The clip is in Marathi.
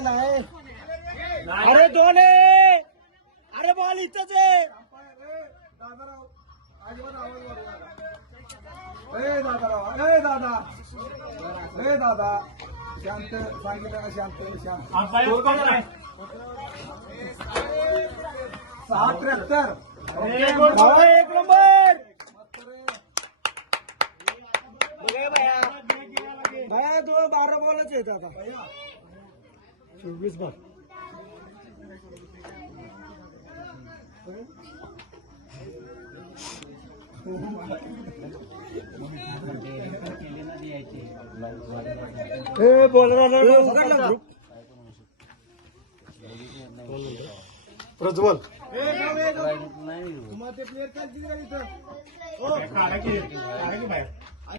नाही अरे दोन आहे. अरे बॉल इथंच आहे. दादा शांत सांगितलं ना शांत शांत 6-73 एक नंबर भया 12 बॉलच आहेत आता 24 बॉल प्रज्वल प्लेयर